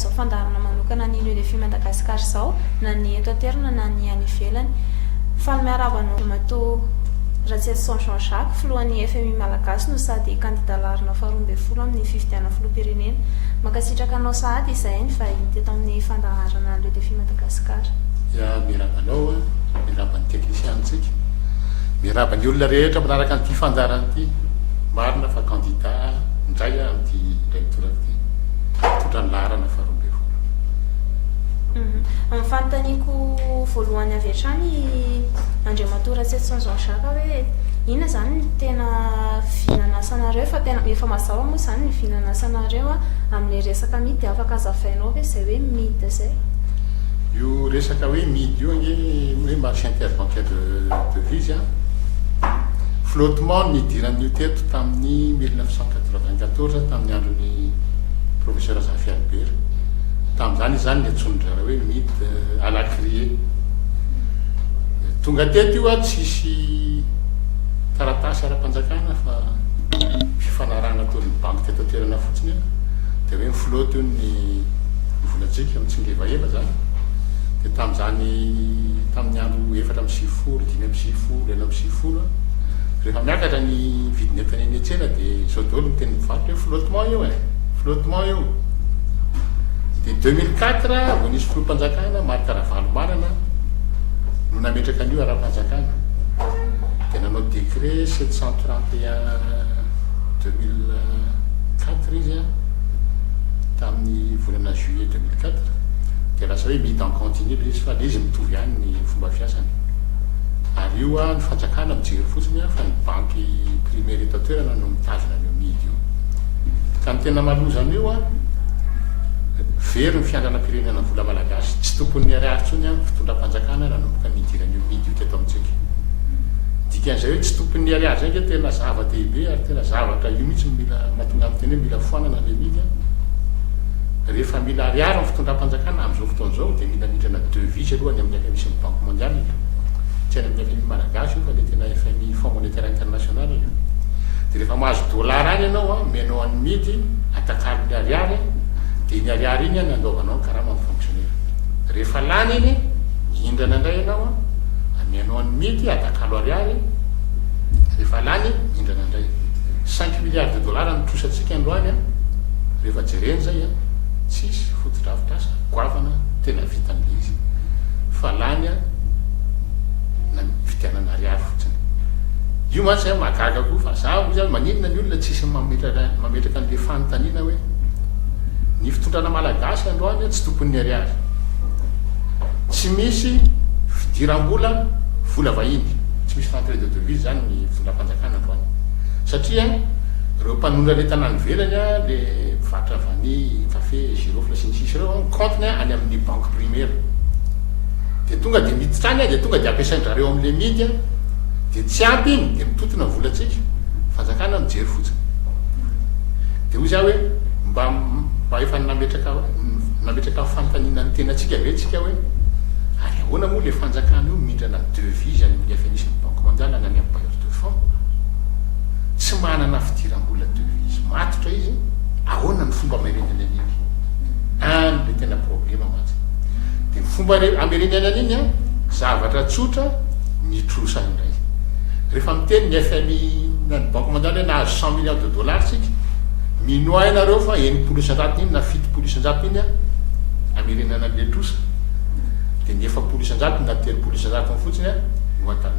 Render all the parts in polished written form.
izao fandarana manokana ny Lieu de Vie Madagasikara izao na ny eto an-toerana na ny any ivelany. Fa ny miarabana Mato Ratsetsson Jean-Jacques filohan'ny FMI Malagasy no sady candidat larina faharoa ambin'ny folo amin'ny fifidianana filoham-pirenena. Mankasitraka anao sahady izay ny vahiny teto amin'ny fandaharana Lieu de Vie Madagasikara. Ya mirabanao miraban'ny teknisiantsika miraban'ny olona rehetra manaraka an'ity fandarana ity marina fa candidat ndray amin'ity directeur ity tondran'ny laharana faharoa ambin'ny folo. Amin'ny fanontaniako voalohany avy hatrany Andriamatoa Ratsetsson Jean-Jacques hoe inona zany ny tena vinanasanareo fa tena efa mazava moa zany ny vinanasanareo amin'ilay resaka midy afaka hazavainao hoe izay hoe midy izay. Io resaka hoe midy io hoe marché interbancaire de devise flottement nidiran'io teto tamin'ny 1994 tamin'ny andron'ny professeur Xavier Albert. Tamin'izany zany niatsonondrara hoe midy à la criée. Tonga teto io tsisy taratasy ara-panjakana fa fifanarahana ataon'ny banque teto toerana fotsiny dia hoe mifloty io ny volatsika mitsingevaeva zany. Dia tamin'ny andro 4 5 5 6 rehefa miakatra ny vidin'entana eny an-tsena dia izao daholo ny teny mivarotra hoe flottement io flottement io. Dia 2004 vao nisy filoham-panjakana marika Ravalomanana no nametraka an'io ara-panjakana. Dia nanao décret 731 2004 izy tamin'ny volana juillet 2004. Dia lasa hoe midy en continu ilay izy fa ilay izy mitovy ihany ny fomba fiasany. Ary io ny fanjakana mijery fotsiny fa ny banky primaire eto an-toerana no mitazona an'io midy io. Ka ny tena malozana io very ny fiandranam-pirenena vola malagasy tsy tompon'ny ariary tsony fitondram-panjakana nanomboka nidiran'io midy io teto amintsika. Dikan'izay hoe tsy tompon'ny ariary zay nge tena zava-dehibe ary tena zavatra io mihitsy mila mahatonga amin'ny teny hoe mila foanana le midy. Rehefa mila ariary amin'ny fitondram-panjakana amin'izao fotoan'izao dia mila mitrana devise alohany amin'ny akamisy ny banque mondiale. Tsy any amin'ny FMI Malagasy io fa le tena FMI Fonds monétaire international io. Dia rehefa mahazo dolara any ianao menao an'ny midy atakalo ny ariary dia ny ariary iny ny andaovanao ny karama amin'ny fonctionnaire. Rehefa lany iny mihindrana indray ianao amenao an'ny midy atakalo ariary. Rehefa lany mihindrana indray 5 milliards de dollars nitrosatsika androany rehefa jereny zay tsisy fotodrafitrasa goavana tena vita amin'ilay izy fa lany na fitianana ariary fotsiny. Io mantsy mahagaga koa fa za ozy maninona ny olona tsisy mametraka an'le fanontaniana hoe ny fitondrana malagasy androany tsy tompon'ny ariary. Tsy misy fidiram-bola vola vahiny, tsy misy rentrée de devise zany ny fitondram-panjakana androany. Satria ireo mpanondra le tanàny velany le mpivarotra vany, kafe, girofle sy ny sisa ireo compteny any amin'ny banque primaire. Dia tonga dia miditra any dia tonga dia ampiasaindrareo amin'le midy dia tsy ampy iny dia mitotona volatsika fanjakana mijery fotsiny. Dia hoy za hoe mba efa nametraka fanontaniana ny tenatsika ve tsika hoe ary ahoana moa le fanjakana io mindrana devise any amin'ny FMI sy ny banque mondiale na ny amin'ny bailleur de fonds tsy manana fidiram-bola devise matotra izy ahoana ny fomba amerenany an'iny any le tena problema mantsy. Dia ny fomba amerenany an'iny zavatra tsotra mitrosa indray. Rehefa miteny ny FMI na ny banque mondiale nahazo 100 milliards de dollars tsika mino ainareo fa 90% iny na 70% iny amerenana le trosa. Dia ny 70% na 30% fotsiny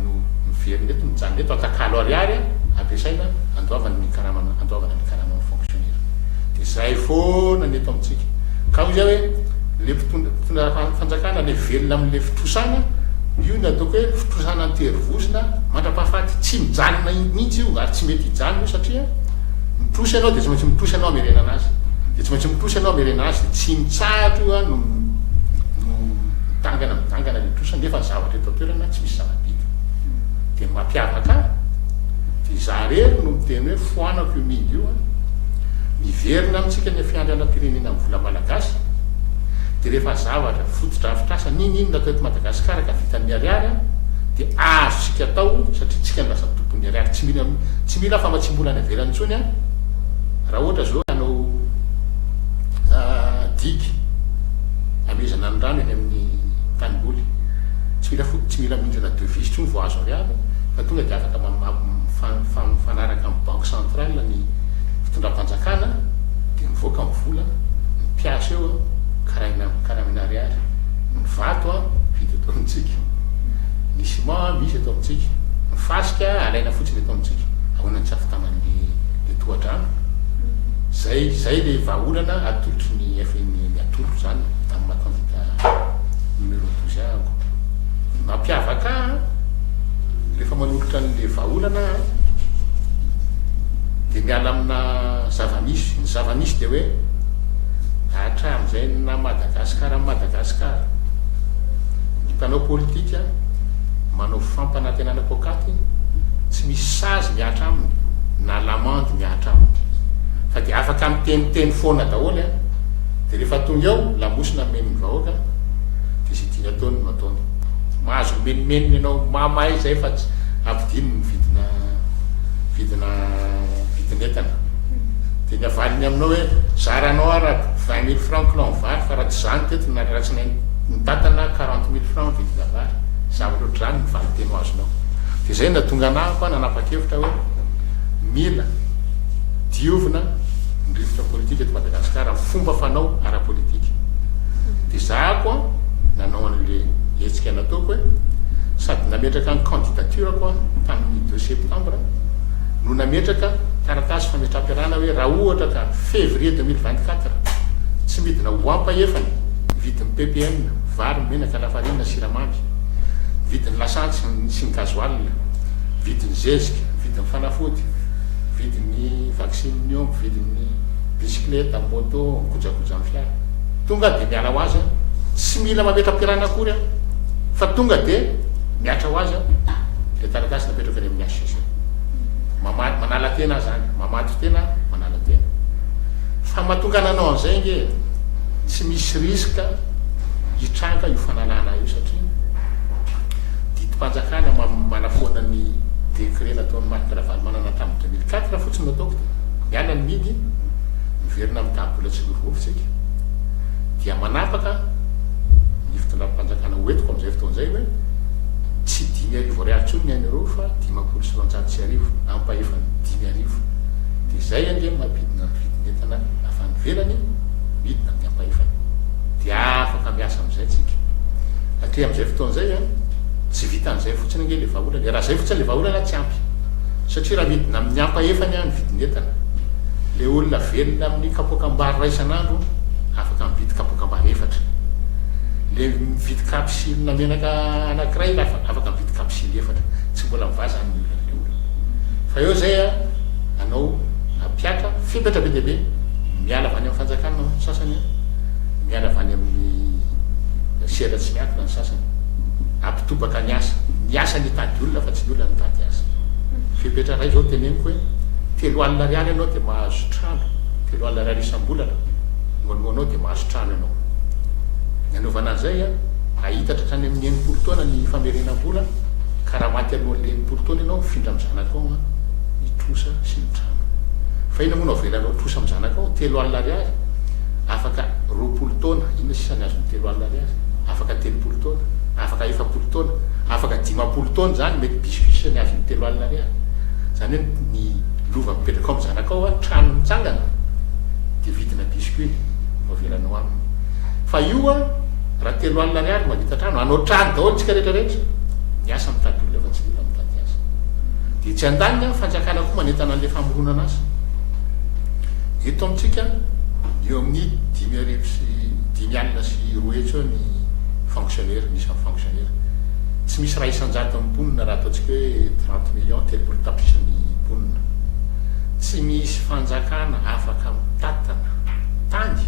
no miveriny eto mijanona eto atakalo ariary ampiasaina andoavana ny karamana fonctionnaire. Dia zay foana ny eto amintsika. Ka hoy zay hoe le mpitondra fanjakana le velona amin'le fitrosana io ny ataoko hoe fitrosana anterivozina mandra-pahafaty tsy mijanona mihitsy io ary tsy mety hijanona io satria mitrosa ianao dia tsy maintsy mitrosa ianao amerenana azy. Dia tsy maintsy mitrosa ianao amerenana azy dia tsy mitsahatra io no mitangana le trosa nefa ny zavatra eto an-toerana tsy misy zava-bita. Dia mampiavaka dia za rery no miteny hoe foanako io midy io miverina amintsika ny fiandrianam-pirenena amin'ny vola malagasy. Dia rehefa zavatra fotodrafitrasa ninona atao eto Madagasikara ka vitan'ny ariary dia azosika atao satria tsika ny lasa tompon'ny ariary tsy mila famatsim-bola ny avelany intsony raha ohatra zao anao diky fanomezana ny rano eny amin'ny tanimboly tsy mila mindrina devis tro ny voazo ariary fa tonga dia afaka fanaraka amin'ny banque centrale ny fitondram-panjakana dia mivoaka amin'ny vola ny mpiasa eo karamina ariary ny vato vita eto amintsika ny ciment misy eto amintsika ny fasika alaina fotsiny eto amintsika ahoana ny tsy afitanan'le tohadrano zay le vahaolana atolotry ny fn atolotro zany amin'ny matandika numéro 12 ako mampiavaka rehefa manolotra n'le vahaolana dia miala amina zavamisy ny zavamisy dia hoe hatram'izay na Madagasikara amin'ny Madagasikara ny mpanao politika manao fampanantenana pokaty tsy misy sazy miatra aminy na lamandy miatra aminy fa dia afaka miteniteny foana daholo dia rehefa tonga eo lamosina meniny vahoaka dia sy tiany ataony no ataony mahazo menimeniny ianao mamay zay fa tsy ampidiny ny vidin'entana dia ny avaliny aminao hoe zaranao araka 20 000 francs kilon vary fa raha tsy zany teto na raha tsy nitatana 40 000 francs vidina vary zavatra oatra zany ny valy teno azonao dia zay na tonga anako nanapa-kevitra hoe mila diovina ny rivotra politika eto Madagasikara fomba fanao ara-politika dia zahako nanao an'le hetsika nataoko hoe sady nametraka ny candidaturako tamin'ny 2 septembre no nametraka taratasy fametram-piarana hoe raha ohatra ka février 2024 tsy midina hoampahefany vidin'ny ppm vary menaka lafarinina siramamy vidin'ny lasantsy sy ny gazoal vidin'ny zezika vidin'ny fanafody vidin'ny vaccine omby vidin'ny bicyclette moto kojakoja amin'ny fiara tonga dia miala ho azy tsy mila mametram-piarana akory fa tonga dia miatra ho azy le taratasy napetraka any amin'ny ACC manala tena zany mamaty tena manala tena fa mahatonga nanao an'izay nge tsy misy riska hitranga io fanalana io satria ditim-panjakana manafoana ny décret nataony Marc-Ravalomanana manana tamin'ny 2004 fotsiny nataoko miala ny midy miverina amin'ny tabola tsy lorovofitsika dia manapaka ny fitondram-panjakana hoentiko amin'izay fotoan'izay hoe tsy 10,000 ariary tsony ny ainy fa 9,900 ampahefany 10,000 dia zay ange mampidina ny vidin'entana afany velany midina ny ampahefany dia afaka miasa amin'izay tsika satria amin'izay fotoan'izay tsy vita an'izay fotsiny nge le vahaolana raha zay fotsiny le vahaolana tsy ampy satria raha midina amin'ny ampahefany ny vidin'entana le olona velona amin'ny kapoakambary ray isan'andro afaka mividy kapoakambary efatra le mividy kapisily menaka anankiray afaka mividy kapisily efatra tsy mbola mivaza ny olona le olona fa eo zay anao ampiatra fepetra be dehibe miala avany amin'ny fanjakana sasany miala avany amin'ny sera tsy miakina ny sasany ampitobaka ny asa ny tady olona fa tsy ny olona ny tady asa fepetra ray zao teneniko hoe 3,000 ariary ianao dia mahazo trano 3,000 ariary isam-bolana moanoanao dia mahazo trano ianao nanaovana an'izay ahitatra trany amin'ny 9 taona ny famerenam-bola ka raha maty alohan'le 9 taona ianao mifindra amin'ny zanakao ny trosa sy ny trano fa ina moa nao velanao trosa amin'ny zanakao 3,000 ariary afaka 20 taona inona sisany azony 3,000 ariary afaka 30 taona afaka 70 taona afaka 50 taona zany mety bisibisy ny azony 3,000 ariary zany hoe ny lova mipetraka ao amin'ny zanakao trano mitsangana dia vidina biscuit vavelanao aminy fa io raha 3,000 ariary mahavita trano anao trano daholo tsika rehetrarehetra miasa mitady olona fa tsy lila mitady asa dia tsy andaniny fanjakana koa manentana an'le famoronana asa eto amintsika eo amin'ny 5,000 sy 10 eo ny fonctionnaire misy amin'ny fonctionnaire tsy misy raha isan-jato amin'ny mponina raha ataontsika hoe 30 millions telopolo tapisan'ny mponina tsy misy fanjakana afaka mitatana tany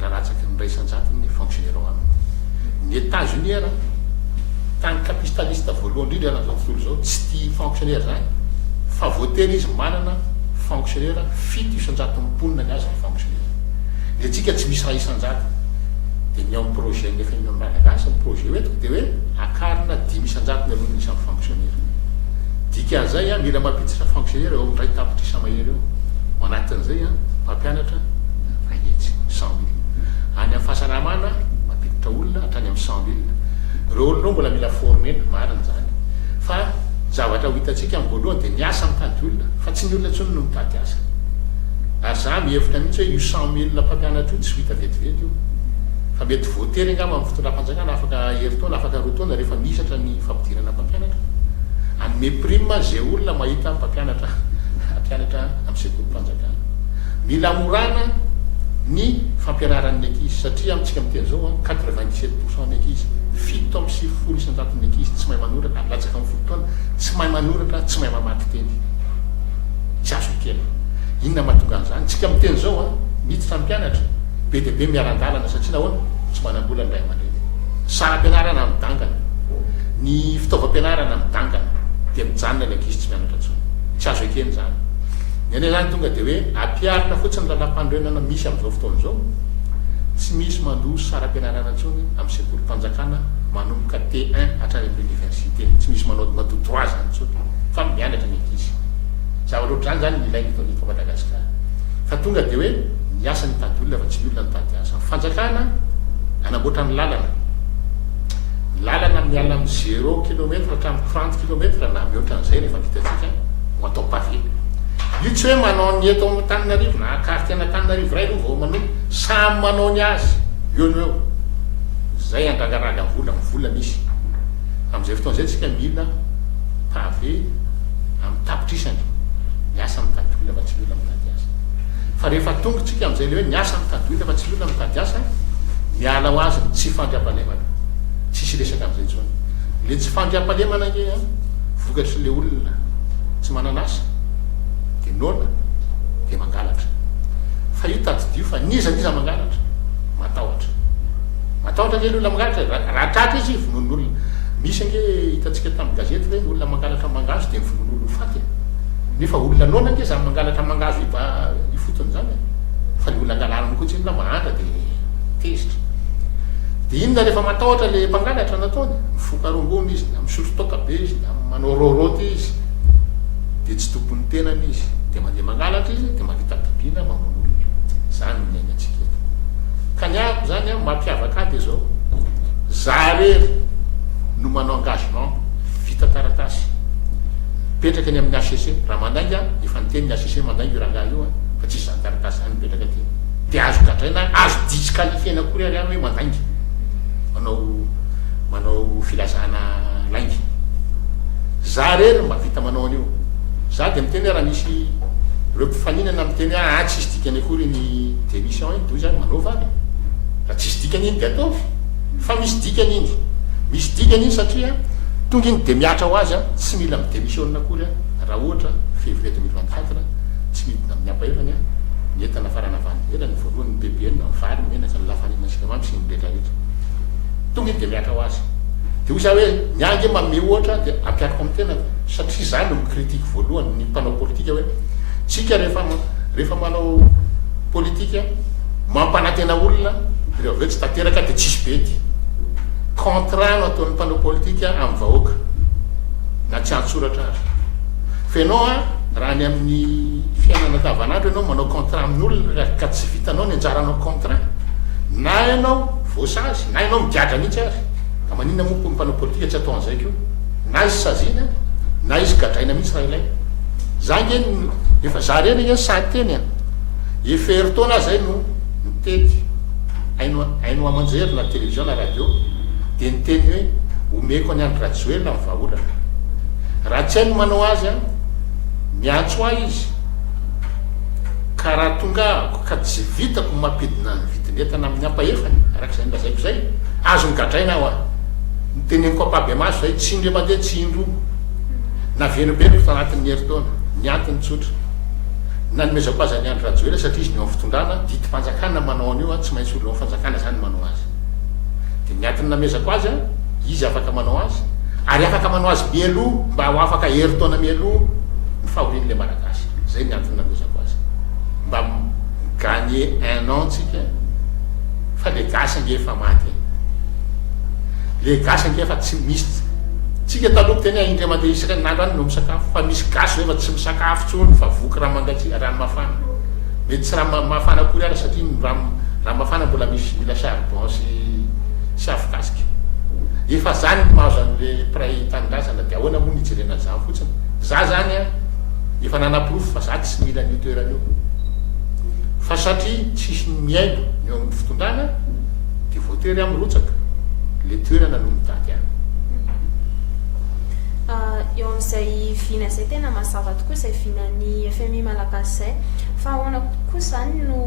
raha ratsaky ny ray isan-jato ny fonctionnaire ao aminy ny États-Unis raha tany capitaliste voalohany indrindra raha zao tontolo zao tsy tia fonctionnaire zany fa voatery izy manana fonctionnaire 7 isan-jato mponina ny azy ny fonctionnaire le tsika tsy misy raha isan-jato dia ny amin'ny projet nefa ny amin'ny Malagasy ny projet hoentiko dia hoe akarina 10 isan-jato ny alohan'ny isan'ny fonctionnaire dika an'izay mila mampiditra fonctionnaire eo amin'ny ray tapitra isa-mahery eo manatin'izay mampianatra vahitsy 100 000 any amin'ny fahasalamana mpianatra olona hatrany amin'ny 100 000 reo olonao mbola mila formena marina zany fa zavatra ho hitantsika amin'ny voalohany dia niasa mitady olona fa tsy ny olona ntsony no mitady asa ary za mihevitra mihitsy hoe io 100 000 mpampianatra io tsy ho hita vetivety io fa mety voatery angamba amin'ny fitondram-panjakana afaka heritaona afaka roataona rehefa misatra ny fampidirana mpampianatra anome prime zay olona mahita mpampianatra ampianatra amin'ny sekolim-panjakana mila morana ny fampianaran'ny ankizy satria amintsika miteny zao 97% ny ankizy 7.9% ny ankizy tsy mahay manoratra latsaka amin'ny fotoana tsy mahay manoratra tsy mahay mamaky teny tsy azo kely inona mahatonga an'izany tsika miteny zao miditra ny mpianatra be dia be miaran-dalana satria nahoana tsy manam-bola ny ray aman-dreny sara ampianarana midangana ny fitaovam-pianarana midangana dia mijanona ny ankizy tsy mianatra tsony tsy azo ekeny zany ny ane zany tonga dia hoe ampiarina fotsiny lalam-pandrenana misy amin'izao fotoana zao tsy misy mandoa sara ampianarana tsony amin'ny sekolim-panjakana manomboka T1 hatrany amin'ny université tsy misy manao madoa 3 zany tsony fa mianatra ny ankizy zavatra ohatr'izany zany ilainy eto Madagasikara fa tonga dia hoe niasa ny tady olona fa tsy ny olona nitady asa fanjakana anamboatra ny lalana miala amin'ny 0 kilometre hatramin'ny 30 kilometre na mihoatra an'izay rehefa vitatsika ho atao pavé io tsy hoe manao ny eto amin'ny Tananarivo na carte ana Tananarivo ray aloha vao manao samy manao ny azy eo no eo zay andrangaraga vola amin'ny vola misy amin'izay fotoana zay tsika mila pavé amin'ny tapitrisany miasa mitady olona fa tsy olona mitady asa fa rehefa tonga tsika amin'izay le hoe miasa mitady olona fa tsy olona mitady asa miala ho azy tsy fandriam-pahalemana tsisy resaka amin'izay tsony le tsy fandriam-pahalemana nge vokatry le olona tsy mananasa dia nona dia mangalatra fa io tadidio fa nizaniza mangalatra matahotra nge olona mangalatra raha tratra izy vonon'olona misy nge hitantsika tamin'ny gazety hoe olona mangalatra mangazo dia mivonon'olona faty nefa olona nona nge zany mangalatra mangazo ifotony zany fa le olona angalanany koa tsy olona mahantra dia tezitra dia inona rehefa matahotra le mpangalatra nataony mifokarongony izy na misotro toka be izy na manao roroty izy dia tsy tompony tenany izy dia mandeha mangalatra izy dia mahavita bibiana mamon'olona zany miainantsika eto ka ny ako zany mampiavaka dia zao zarery no manao engagement vita taratasy petraka ny amin'ny ACC raha mandainga efa niteny ny ACC mandainga io rangaha io fa tsisy zany taratasy zany mipetraka ty dia azo gadraina azo disqualifiena kory ary any hoe mandainga manao filazana laingy za rery mba vita manao an'io za dia miteny raha misy reo mpifaninana miteny tsisy dikany akory ny démission iny toy zany manao valy raha tsisy dikany iny dia ataovy fa misy dikany iny satria tonga iny dia miatra ho azy tsy mila midémissionna akory raha ohatra février 2024 tsy midina amin'ny ampaevany ny entana farana vany ela ny voalohany ny BBN vary menaka ny lafanina sikamamy sy ny rehetrarehetra tonga iny dia miatra ho azy dia hoy za hoe niange manome ohatra dia ampiariko amin'ny tena satria zany no mikritike voalohany ny mpanao politika hoe tsika rehefa manao politika mampanantena olona reo aveo tsy tanteraka dia tsisy bety contrat no ataon'ny mpanao politika amin'ny vahoaka na tsy antsoratra azy fa ianao raha ny amin'ny fiainana davanandro ianao manao contrat amin'olona ka tsy vitanao ny anjaranao contrat na ianao voasazy na ianao migadra mihitsy azy ka maninona mompo mpanao politika tsy atao an'izay keo na izy sazina na izy gadraina mihitsy raha ilay za nge efa za reny nge santeny efa heritaona zay no mitety haino amanjery na télévision na radio dia niteny hoe omeko any andro rajoelona amin'ny vahaolana raha tsy hainy manao azy miantso ahy izy ka raha tonga ka tsy vitako mampidina ny vidinetana amin'ny ampaefany arak'izay mbazaiko zay azo migadraina aho niteneniko ampabe maso zay tsy indre mandeha tsy indro na venobeno tanatin'ny heritaona ny antiny tsotra na nomezako azy any andro rajoela satria izy ny eo amin'ny fitondrana diti-panjakana manao an'io tsy maintsy olona fanjakana zany manao azy dia miantiny namezako azy izy afaka manao azy ary afaka manao azy mialoha mba ho afaka heritaona mialoha ny fahorin'le malagasy zay ny antiny namezako azy mba gagner 1 an tsika fa le gasy nge efa maty le gasy nge efa tsy misy tsika taloha teny indray mandeha isaka nandro any no misakafo fa misy gasy efa tsy misakafo tsony fa voky raha mangatsi rano mafana mety tsy raha mafana akory ara satria raha mafana mbola misy mila charbon sy afikasika efa zany mahazo an'le pray tanindrazana dia ahoana moa nijerena zany fotsiny za zany a efa nanapirofo fa za tsy mila nio toerana io fa satria tsisy miaino eo amin'ny fitondrana dia voatery am'rotsaka le toerana no mitady any eo amin'izay vina zay tena mazava tokoa izay vinany FMI malagasy zay fa ahoana koa zany no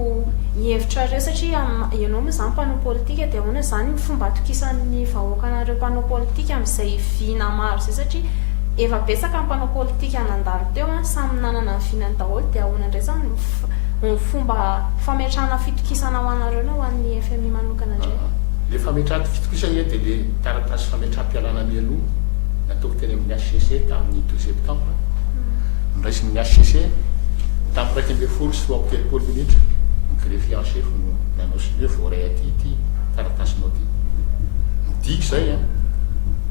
hihevitra reo satria ianao moa zany mpanao politika dia ahoana zany fomba atokisan'ny vahoaka anareo mpanao politika amin'izay vina maro zay satria efa betsaka mpanao politika nandalo teo a samy nanana ny vinany daholo dia ahoana indray zany ny fomba fametrahana fitokisana ho anareo na ho an'ny FMI manokana indray le fametraha fitokisana dia le taratasy fametraha-pialana mialoha nataoko teny amin'ny HCC tamin'ny 2 septembre niraisin'ny HCC tamin'ny raiky amby folo sy roa amby telopolo minitra greffier en chef no nanao sy hoe voaray aty taratasinao ty midiky zay a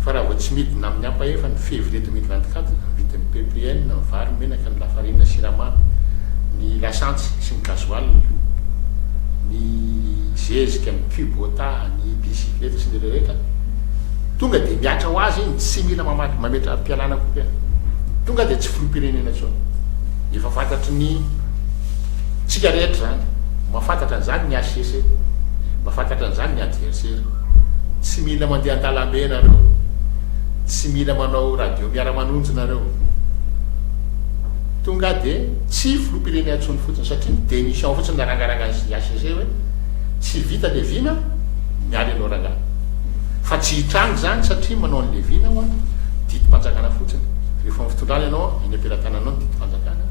fa raha vao tsy midina amin'ny ampahefa ny février 2024 vidin'ny PPN ny vary menaka ny lafarina siramamy ny lasantsy sy ny gasoil ny zezika ny kubota ny bicyclette sy ny rehetra tonga dia miatra ho azy iny tsy mila mametra mpialana koa tonga dia tsy filoam-pirenena tsony efa fantatry ny tsika rehetra zany mahafantatra an'izany ny HCC mahafantatra an'izany ny adversaire tsy mila mandeha an-dalambe nareo tsy mila manao radio miara-manonjy nareo tonga dia tsy filoam-pirenena tsony fotsiny satria ny démission fotsiny narangaranga ny HCC hoe tsy vita le vina miala ianao rangana fa tsy hitrango zany satria manao an'le vina ho a diti-panjakana fotsiny rehefa fitondrana ianao eny ampelantananao ny diti-panjakana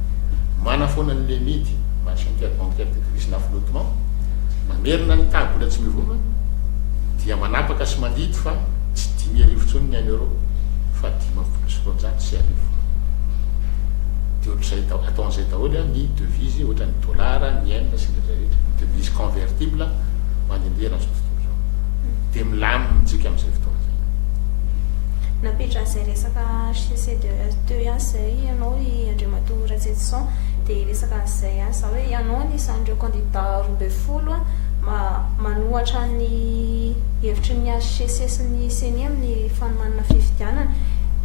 mana foana n'le midy marché interbancaire de crise na flottement mamerina ny tabola tsy mivoma dia manapaka sy mandidy fa tsy 10,000 tsony ny any euro fa 10,700 sy arivo dia ohatr'izay ataon'izay daholo a ny devise ohatran'ny dollara ny yen sy ny rehetra ny devise convertible mandehandeha raha zao zao dia milaminy tsika amin'izay fotoana zay napitra an'izay resaka HCC2 ihany zay ianao i Andriamatoa Ratsetson dia resaka an'izay ihany za hoe ianao anisan'ireo candidat 12 manohatra ny hevitry ny HCC sy ny CENI amin'ny fanomanana fifidianana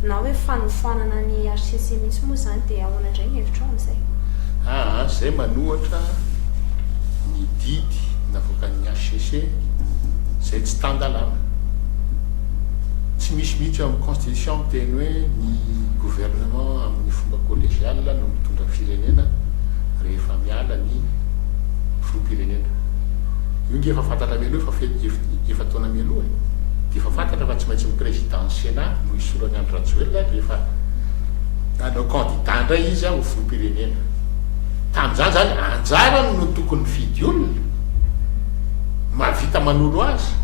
na hoe fanofoanana ny HCC mihitsy moa zany dia ahoana indray ny hevitra amin'izay zay manohatra ny didy navoakan'ny HCC zay tsy tandalana tsy misy mihitsy eo amin'ny constitution miteny hoe ny gouvernement amin'ny fomba collégial no mitondra firenena rehefa miala ny filoam-pirenena io nge efa fantatra mialoha efa taona mialoha dia efa fantatra fa tsy maintsy ny président sénat no isorany Andry Rajoelina rehefa anao candidat indray izy ho filoam-pirenena tamin'izany zany anjarany no tokony fidy olona mahavita manolo azy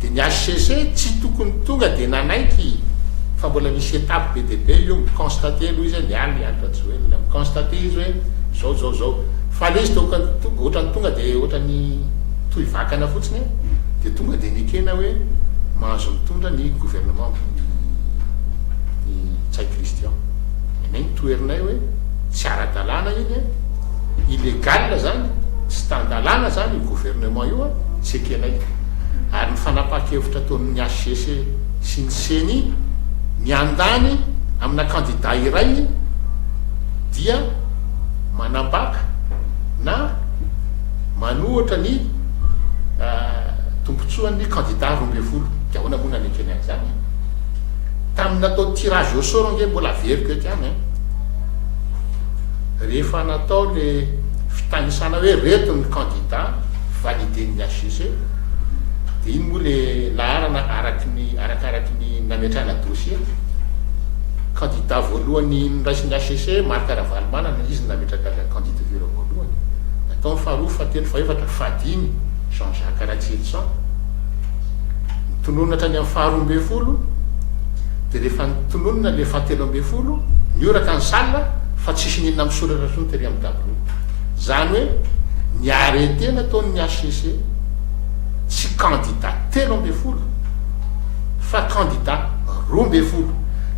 dia ny HCC tsy tokony tonga dia nanaiky fa mbola misy étape be dia be io miconstaté aloha izy ny aly Andry Rajoelina miconstaté izy hoe zao fa le izy ohatrany tonga dia ohatrany toy vakana fotsiny dia tonga dia nikena hoe mahazo mitondra ny gouvernement ny Tsay Christian nay nitoerinay hoe tsy ara-dalàna iny illégal zany tsy tandalàna zany io gouvernement io a tsy ekenay ary ny fanapakevitra taon'ny HCC sy ny CENI miandany amina candidat iray dia manambaka na manohatra ny tombotsoan'ny candidat 12 dia ahoana moa nanekeny an'izany tamin'ny natao tirage au sort nge mbola veriko eky any rehefa natao le fitanisana hoe reto ny candidat validén'ny HCC dia iny moa le laharana arakaraky ny nametrahana dossier candidat voalohany niraisin'ny HCC Marc Ravalomanana izy nametraka candidature voalohany natao ny faharoa fahatelo fahaefatra fahadimy Jean-Jacques Ratsetson nitononona hatrany amin'ny faharoa amby folo dia rehefa nitononona le fahatelo amby folo nioraka ny salina fa tsisy ninona misoratra sony tery amin'ny tableau zany hoe ny arrêté nataon'ny HCC tsy candidat telo amby folo fa candidat 12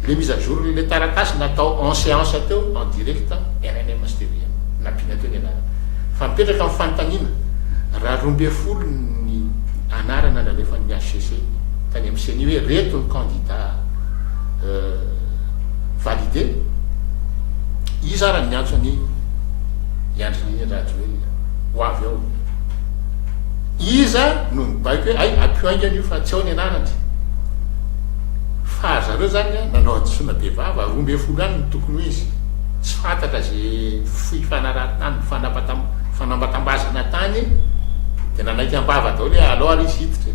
le mise à jour le taratasy natao en séance teo en direct RNM Stereo nampina teo ny anarana fa mipetraka amin'ny fanontaniana raha 12 ny anarany marina nalefa ny HCC tany amin'ny seny hoe reto ny candidat validé iza raha ny antsony Andry Rajoelina ho avy ao iza no mibaiko hoe ay ampioaingany io fa tsy ao ny ananany fa zareo zany nanao adisona be vava 12 any ny tokony ho izy tsy fantatra zay fifanarantany fanambatambazana tany dia nanaiky ambava daholo hoe alao ary izy hiditra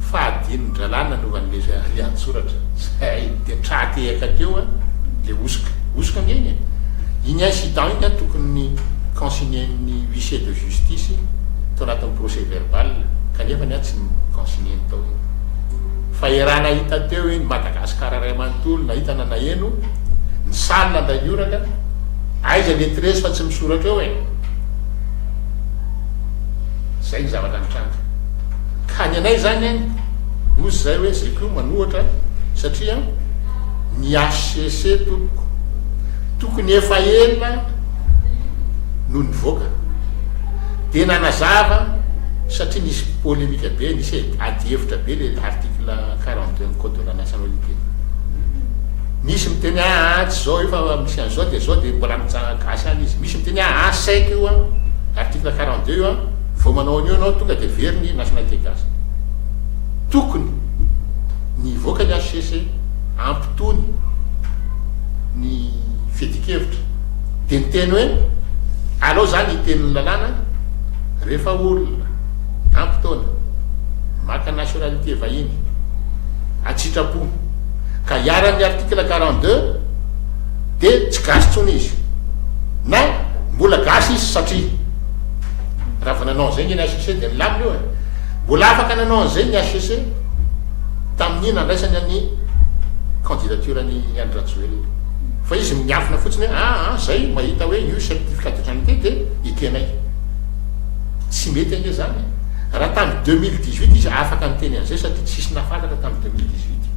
fa adino dralana novan'le liantsoratra zay dia tratehaka teo le osoka ngeny iny incident iny tokony consigné-ny huissier de justice tao anatin'ny procès verbal kanefa ny tsy consigné tao fa erana hita teo iny Madagasikara ray manontolo nahita nanaheno ny salina andaniorana aiza letreuse fa tsy misoratra eo zay ny zavatra mitranga ka ny anay zany ozy zay hoe zay ko manohatra satria ny HCC tokony efa ela no nivoaka dia nanazava satria nisy polémique be nisy ady hevitra be le article 42 ny code de la nationalité misy miteny tsy zao efa misy an'izao dia zao dia mbola mijangasy any izy misy miteny saika io article 42 io vao manao an'io anao tonga dia very ny nationalité gasy tokony ny voaka ny HCC ampitony ny fedikevitra dia ny teny hoe alao zany itenin'ny lalàna rehefa olona ampitona maka nationalité vahiny atsitrapo ka hiaran'ny article 42 dia tsy gasy tsony izy na mbola gasy izy satria raha va nanao an'izay ny HCC dia nilamina io mbola afaka nanao an'izay ny HCC tamin'iny andraisany any candidature ny Andry Rajoelina fa izy miafina fotsiny hoe zay mahita hoe io certificat de sanité dia itenay tsy mety ange zany raha tamin'ny 2018 izy afaka miteny an'izay satria tsisy nafantatra tamin'ny 2018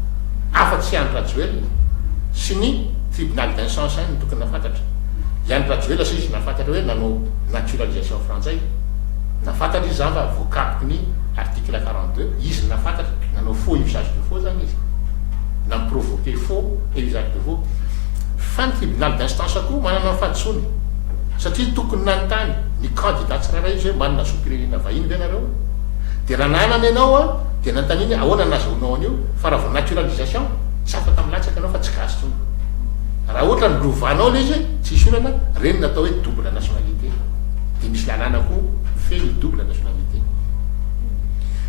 afa-tsy Andry Rajoelina sy ny tribunal d'instance any tokony nafantatra Andry Rajoelina sy izy nafantatra hoe nanao naturalisation frantsay nafantatra izy zany fa voakapoko ny article 42 izy nafantatra nanao faux usage de faux zany izy namprovoqué faux et usage de faux fa ny tribunal d'instance koa manana fahatsony satria tokony nanontany ny candidat tsirairay izy hoe manana sopirenena vahiny ve nareo dia raha nanana ianao dia nantaniny ahoana nazaonao an'io fa raha vo naturalisation tsy afaka milatsaka anao fa tsy gasy tsony raha ohatra ny lovanao le izy tsisy olana reny natao hoe double nationalité dia misy lalàna koa feny double nationalité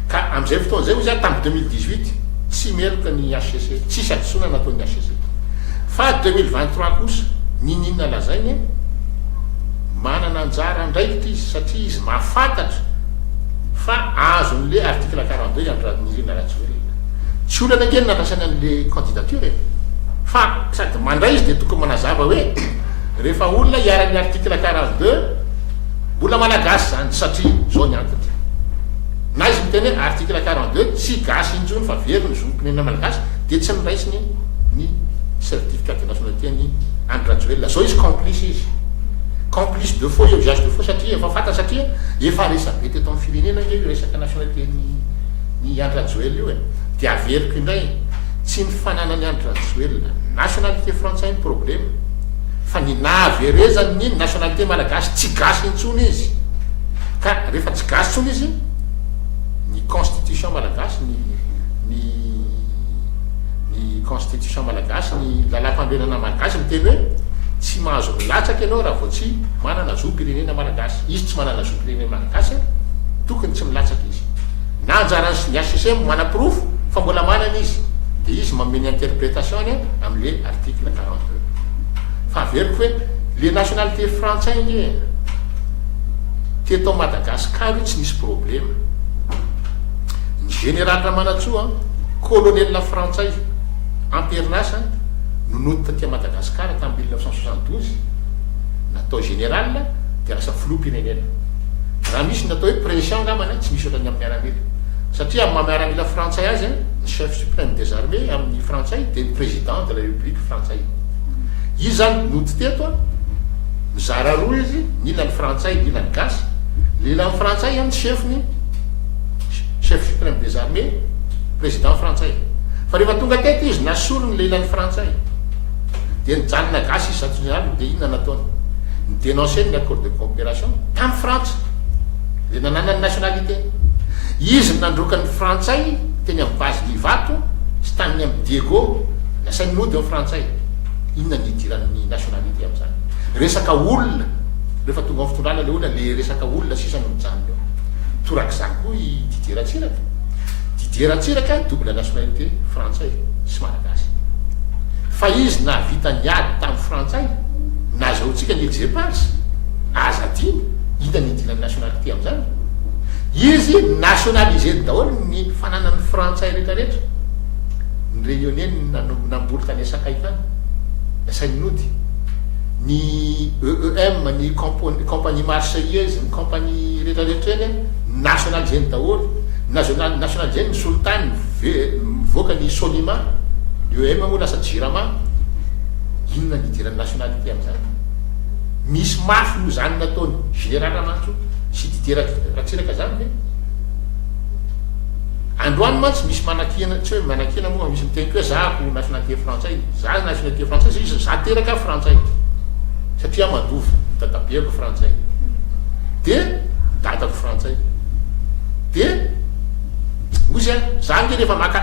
ka amin'izay fotoana zay ozy tamin'ny 2018 tsy meloka ny HCC tsisy adisona nataon'ny HCC fa 2023 kosa ninina lazainy manana anjara andraikitra izy satria izy mahafantatra fa azon'le article 42 Andry Rajoelina tsy olana angeny nandrasany an'le candidature fa sady mandray izy dia tokony manazava hoe rehefa olona hiara-ny article 42 mbola malagasy zany satria zao ny antony na izy miteny hoe article 42 tsy gasy intsony fa very ny zonim-pinena malagasy dia tsy miraisiny ny certificat de nationalité ny Andry Rajoelina zao izy complice de faux et usage de faux satria efa fantatra satria efa resabe teto amin'ny firenena nge resaka nationalité ny Andry Rajoelina io dia averiko indray tsy ny fananany Andry Rajoelina nationalité frantsay ny problème fa ny nahaverezany ny nationalité malagasy tsy gasy intsony izy ka rehefa tsy gasy tsony izy ny constitution malagasy ny constitution malagasy ny lalam-pambenana malagasy miteny hoe tsy mahazo milatsaka ianao raha vao tsy manana zom-pirenena malagasy izy tsy manana zom-pirenena malagasy tokony tsy milatsaka izy na anjarany sy ny HCC manaprofo fa mbola manana izy dia izy mameny interprétation ny amin'le article 42 fa averiko hoe le nationalité frantsay nge teto Madagasikara io tsy nisy problème ny général Ramanatsoa colonel frantsay amperinasa nonoditra tia Madagasikara tamin'ny 1972 natao général dia lasa filoham-pirenena raha misy natao hoe pression ngamana tsy misy ohatrany amin'ny miaramila satria amin'ny miaramila frantsay azy ny chef suprême des armées amin'ny frantsay dia ny président de la république frantsay izy zany nody teto mizara roa izy ny ilany frantsay ny ilany gasy le ilany frantsay ny chefny chef suprême des armées président frantsay fa rehefa tonga teto izy nasolo ny lehilan'ny frantsay dia nijanona gasy izy satonyany dia inona nataony ny dénoncé ny accord de coopération tamin'ny frantsa dia nanana ny nationalité izy nandrokan'ny frantsay teny amin'ny base Livato sy tany amin'ny Diego lasa nynody amin'ny frantsay inona ny idiran'ny nationalité amin'izany resaka olona rehefa tonga amin'ny fitondrana le olona le resaka olona sisa no mijanona eo torak'izany koa i Didier Ratsiraka double nationalité frantsay sy malagasy fa izy na vita niady tamin'ny frantsay nazahoantsika ny exépage aza dimy inona ny idiran'ny nationalité amin'izany izy nationalisé daholo ny fananan'ny frantsay rehetrarehetra ny réunionnais namboly tany Sakaytany lasa nynody ny EEM ny compagnie marseillaise ny compagnie rehetrarehetra eny nationalisé ny daholo nationalisé ny sultany mivoaka ny Solima ny EEM moa lasa Jirama inona ny idiran'ny nationalité amin'izany misy mafy no zany nataony général Ramanjo sy Didier Ratsiraka zany hoe androany mantsy misy manakina tsy hoe manakina moa misy miteny hoe zako nationalité frantsay za nationalité frantsay sa izy za teraka frantsay satria mandovy dadabeako frantsay dia dadako frantsay dia ozy za nge rehefa maka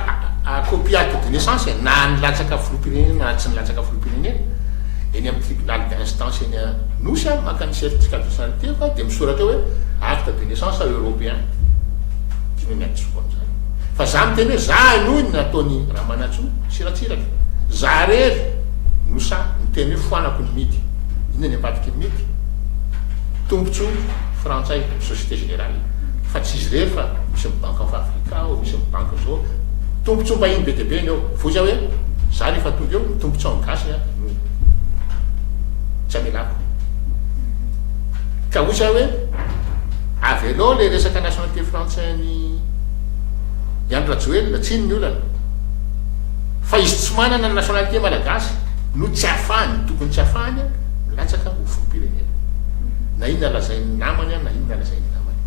copie acte de naissance na nilatsaka filopirenena na tsy nilatsaka filopirenena eny amin'ny tribunal d'instance eny nosy maka ny certificat de nationalité fa dia misoratra hoe acte de naissance européen tino ny atsoko amin'izany fa za miteny hoe za noy ny nataony Ramanatsoa sy Ratsiraka za rery nosa miteny hoe foanako ny midy inona ny ambadiky ny midy tombontso frantsay société générale fa tsy izy rery fa misy amin'ny banque of Africa misy amin'ny banque zao tombontso mba iny be dia be eny eo foza hoe za rehefa tonga eo tombontso amin'ny gasy no tsy amelako ka oza hoe avy anao le resaka nationalité frantsay ny André Rajoelina tsy iny ny olana fa izy tsy manana ny nationalité malagasy no tsy ahafahany tokony tsy ahafahany milatsaka ho filopirenena na inona lazainy namany na inona lazainy namany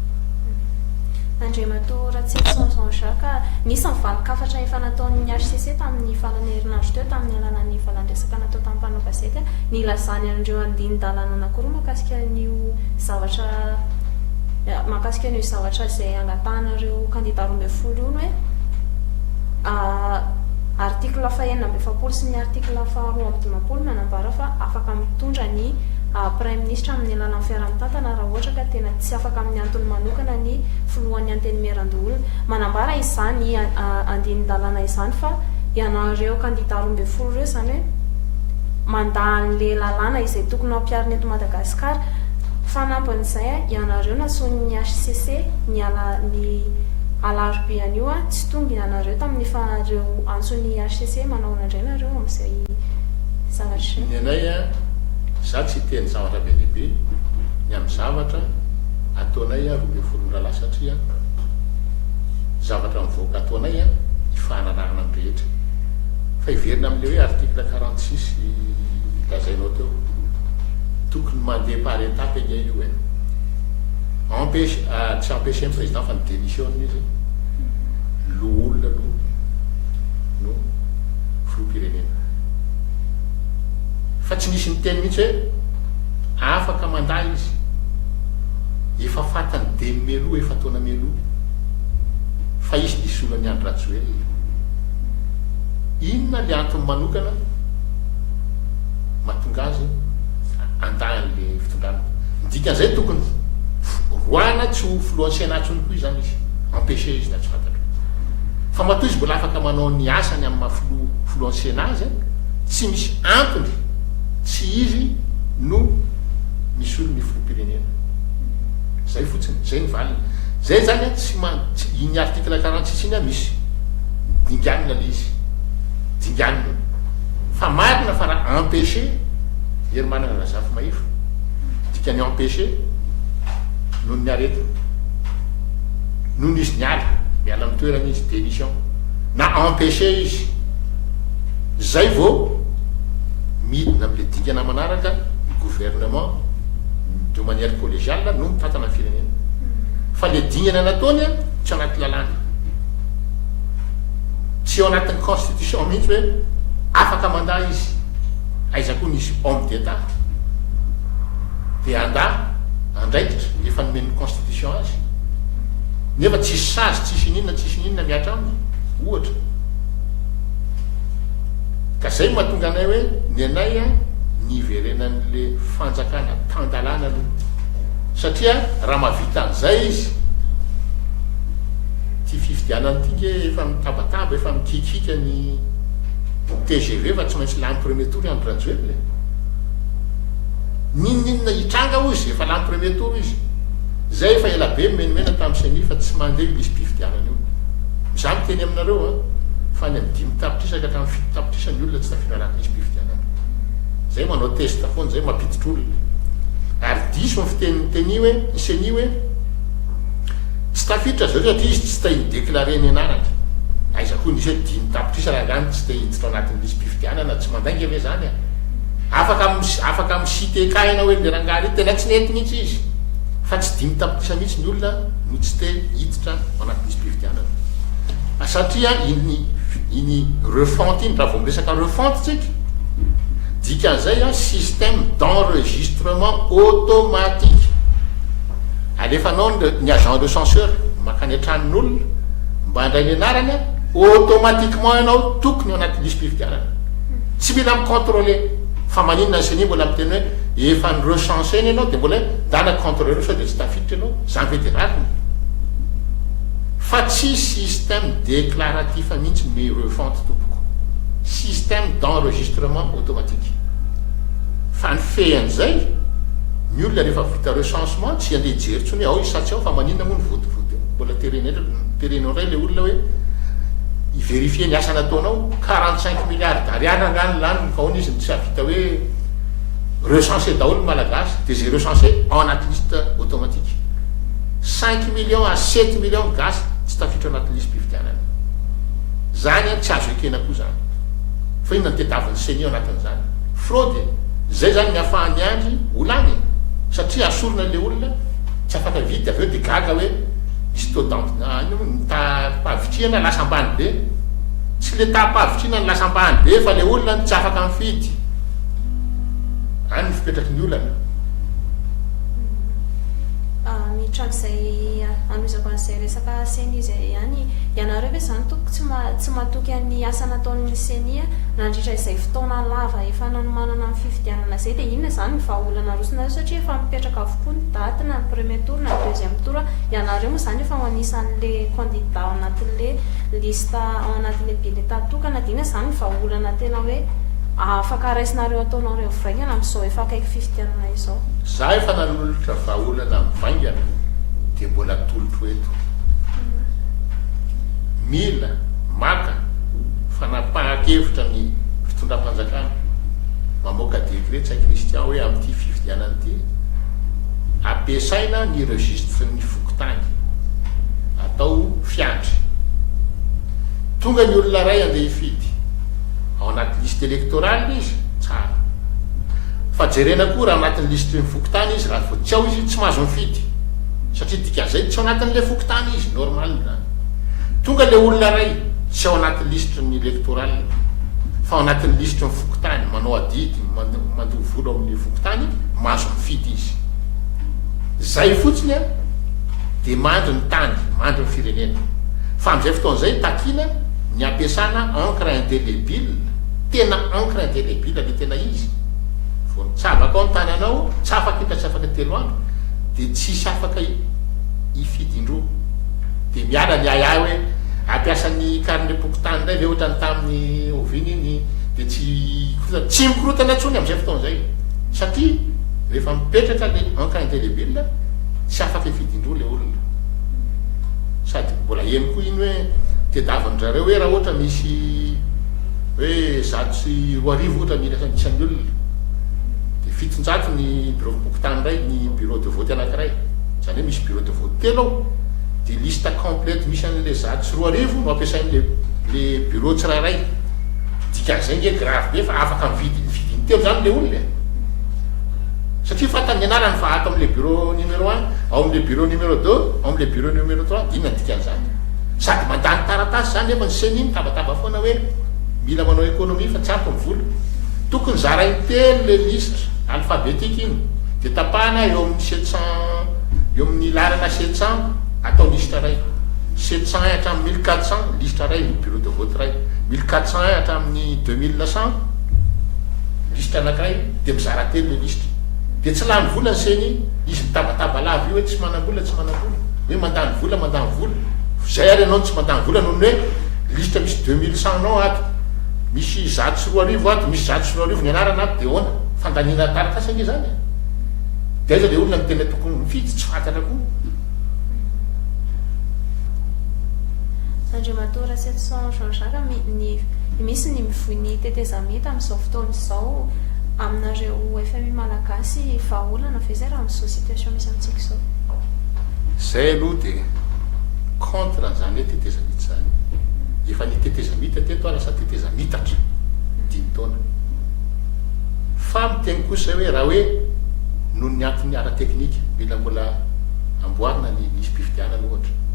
Andriamato Ratsiraka Jean-Jacques nisy mivalokafatra efa nataon'ny HCC tamin'ny farany herinandro teo tamin'ny alalany valandresaka natao tamin'ny mpanao gazety nilazany andreo andinin-dalana anakory mahakasika an'io zavatra mahakasika an'io zavatra izay angatanareo candidat 12 io hoe article fahenina amby efapolo sy ny article faharoa amby dimampolo manambara fa afaka mitondra ny prime ministre amin'ny alalan'ny fiaraha-mitantana raha ohatra ka tena tsy afaka amin'ny antony manokana ny filohan'ny antenimieran-doolona manambara izany andinin-dalana izany fa ianareo candidat 12 ireo zany hoe mandahan'le lalàna izay tokony hampiariny eto Madagasikara fanampin'izay ianareo nasony ny HCC ny alarobia an'io tsy tonga ianareo tamin'ny fareo antsony HCC manao anandray nareo amin'izay zavatra ny anay za tsy teny zavatra be lehibe ny amin'ny zavatra ataonay 12 rala satria zavatra mivoaka ataonay ifanarahana amin'ny rehetra fa iverina amin'le hoe article 46 lazainao teo tokony mandeha par étape eny io tsy empêcher président fa ny démissionne izy lo olona no filopirenena fa tsy nisy miteny mihitsy hoe afaka mandà izy efa fatany demy melo efa taona melo fa izy nisy olany André Rajoelina inona le antony manokana mahatonga azy andahan'le fitondrana dikan'izay tokony roana tsy ho filohan'ny sénatsony koa izany izy empêché izy na tsy fantatra fa matoa izy mbola afaka manao ny asany amin'ny mahafilohan'ny sénat izy tsy misy antony tsy izy no misy olo ny filopirenena zay fotsiny zay ny valiny zay zany tsy iny article 46 iny misy dinganina le izy dinganina fa marina fa raha empêché ery manana lazafy mahefa dikany empêché noho ny arety noho ny izy niala miala amin'ny toerana izy démission na empêché izy zay vao midina amin'le dikana manaraka ny gouvernement de manière collégiale no mitantana ny firenena fa le dingana nataony tsy anaty lalàna tsy ao anatin'ny constitution mihitsy hoe afaka mandà izy aiza koa nisy homme d'état dia andraikitra efa nomen'ny constitution azy nefa tsisy sazy tsisy ninona miatra aminy ohatra ka zay mahatonga anay hoe ny anay a niverenan'le fanjakana tandalana aloha satria raha mahavita an'izay izy ty fifidianany tika efa mitabataba efa mikikika ny TGV fa tsy maintsy lany premier tour andro rajoely ninona hitranga ozy efa lany premier tour izy zay efa ela be menomena tamin'ny seni fa tsy mandeha misy mpifidianana io za miteny aminareo a fa ny am'dimy tapitrisa ka hatramin'ny fito tapitrisa ny olona tsy tafino anatin'izy mpifidianana zay manao testa foana zay mampiditra olona ary diso ny fiteniteny hoe ny seni hoe tsy tafiditra zao satria izy tsy ta déclaré ny anarany aiza koa nisy hoe dimy tapitrisa raha gany tsy ta hiditra anatin'izy mpifidianana tsy mandainga ave zany a afaka misite kaina hoe le rangary tena tsy nety mihitsy izy fa tsy dimy tapitrisa mihitsy ny olona no tsy te hiditra anatin'izy mpifidianana satria iny refente iny raha vao miresaka refente tsika dikan'izay a système d'enregistrement automatique alefanao ny agent de censeur makany antranon'olona mba handray ny anarany a automatiquement ianao tokony ao anatin'ny lisy mpifidianana tsy mila micontrôler fa maninona ny seni mbola miteny hoe efa ny recenseny ianao de mbola dana contrôleur sao de tsy tafiditra ianao zany fédéralny fa tsy système déclaratif mihitsy ny refente tompoko système d'enregistrement automatique fa ny fean'izay ny olona rehefa vita recensement tsy andeha jery tsony ao izy satsy ao fa maninona moa ny votivoty mbola terenao ray le olona hoe ivérifie ny asa nataonao 45 milliards d'ariary angany lany faona izy tsy avita hoe recensé daholo malagasy de zay recensé en anaty liste automatique 5 millions à 7 millions gasy tsy tafitra anaty liste mpifidianana zany a tsy azo ekena koa zany fa inona ny tetavin'ny seni ao anatin'izany fraude zay zany miafahany andry olany satria asorona le olona tsy afaka vity avy eo de gaga hoe misy tapavitriana lasa ambany be tsy le tapavitriana ny lasa ambany be fa le olona tsy afaka mifidy any ny fipetraky ny olana mitran'izay anoizako an'izay resaka seni zay ihany ianareo hoe zany toko tsy mahatoky an'ny asa nataon'ny seni nandritra izay fotoana lava efa nanomanana amin'ny fifidianana zay de inona zany ny vahaolana rosonareo satria efa mipetraka avokoa ny daty na ny premier tour na ny deuxième tour ianareo moa zany efa manisan'le candidat ao anatin'le lista ao anatin'le bileta tokana de ina zany ny vahaolana tena hoe afaka raisinareo ataonareo vaingana am'izao efa akaiky fifidianana izao za efa nanolotra vahaolana mivaingana de mbola tolotro eto mila maka fanapahakevitra ny fitondram-panjakana mamoaka décret tsy haiky misy tia hoe am'ty fifidianana ty ampiasaina ny registre ny fokotany atao fiandry tonga ny olona ray andeha hifidy ao anaty liste électorale izy tsara fa jerena koa raha anatin'ny liste fokotany izy raha vo tsy ao izy tsy mahazo mifidy satria dikan'izay tsy ao anatin'le fokotany izy normal zany tonga le olona ray tsy ao anatin'ny liste ny électoral fa ao anatin'ny liste ny fokotany manao adidy mandovo volo amin'ny fokotany mahazo mifidy izy zay fotsiny a de mandro ny tany mandro ny firenena fa am'izay fotoan'izay takina ny ampiasana encre indélébile tena encre indélébile le tena izy vo tsabaka ao ny tananao tsy afaka ita tsy afaka telo andro de tsisy afaka ifidindro de miala ny aya hoe ampiasan'ny carnet pokotany ndray ve ohatra ny tamin'ny oviny iny de tsy mikorotana ntsony am'izay fotoan'izay satria rehefa mipetraka le encre indélébile tsy afaka ifidindro le olona sady mbola eny koa iny hoe tedavin-drareo hoe raha ohatra misy hoe zato sy roa arivo ohatra milasan'ny olona de fitonjato ny bureau pokotany ray ny bureau de vote anankiray zany hoe misy bureau de vote telo ao de liste complète misy an'le zato sy roa arivo no ampiasain'le bureau tsirairay dikan'izay nge grave be fa afaka mividiny telo zany le olona satria fatany anarany fa ato am'le bureau numéro 1 ao am'le bureau numéro 2 ao am'le bureau numéro 3 dinona dikan'izany sady mandany taratasy zany efa ny seniny tabataba foana hoe mila manao économie fa tsy ampy ny vola tokony zaraintelo le liste alphabétique iny de tapahana eo amin'ny 700 eo amin'ny larana 700 atao liste ray 701 hatramin'ny 1400 liste ray ny bureau de vote ray 1401 hatramin'ny 2900 liste anankiray de mizara telo le liste de tsy lany vola ny seny izy mitabataba lava io hoe tsy manam-bola tsy manam-bola hoe mandany vola zay ary ianao tsy mandany vola nohony hoe liste misy 2100 nao ato misy 100 ato misy 100 ny anarana ato de hoana fandanina taratasy zany de aiza le olona mitena tokony mifidy tsy fantatra koa Andriamatora 700 Jean-Jacques misy ny mivoy ny tetezamita amin'izao fotoana izao aminareo FMI malagasy vahaolana ve zay raha amin'izao situation misy amintsika izao zay aloha de contre an'izany hoe tetezamita zany efa ny tetezamita teto lasa tetezamitatra 10 taona fa miteny kosa hoe raha hoe noho ny antony ara teknika mila mbola amboarina ny misy mpifidianana ohatra